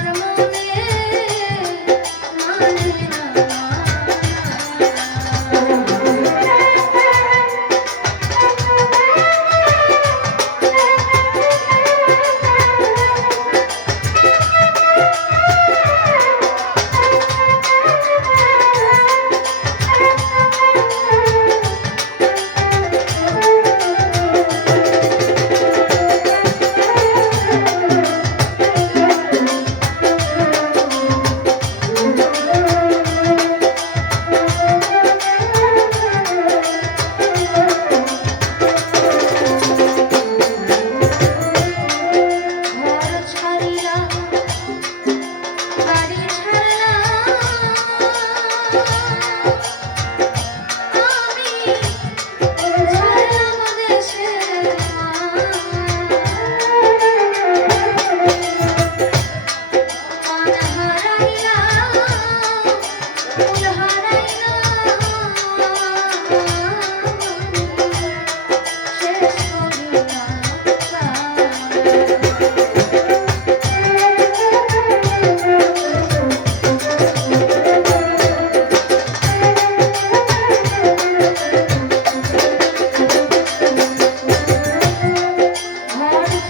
আমার মা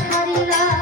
সারিলা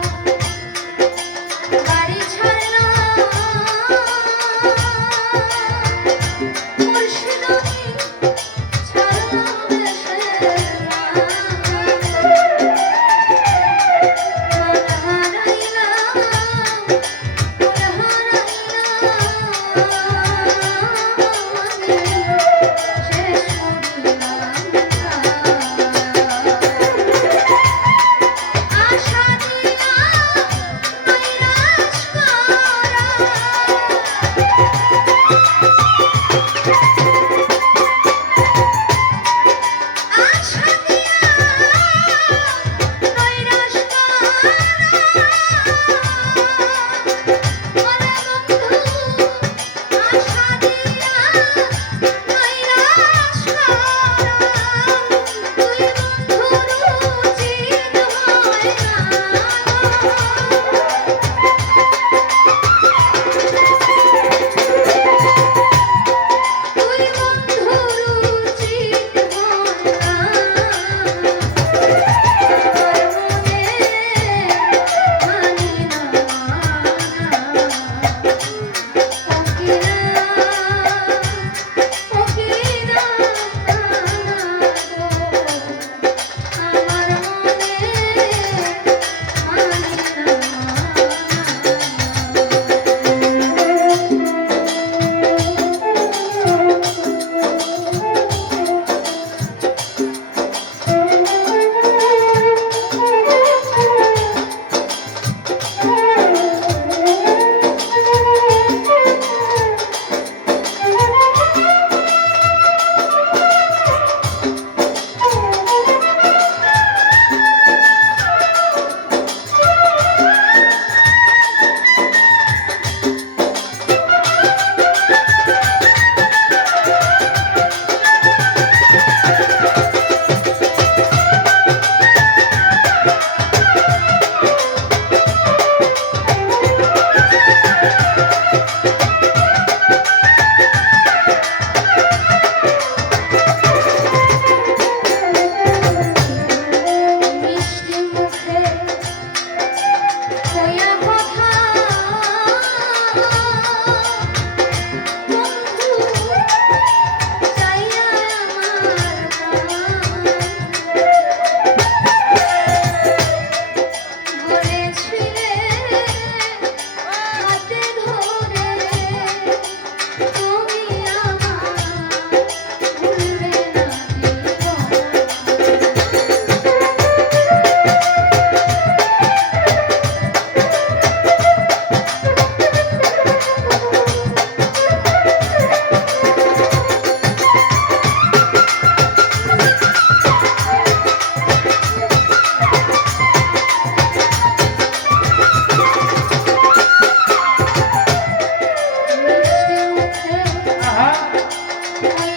Thank you.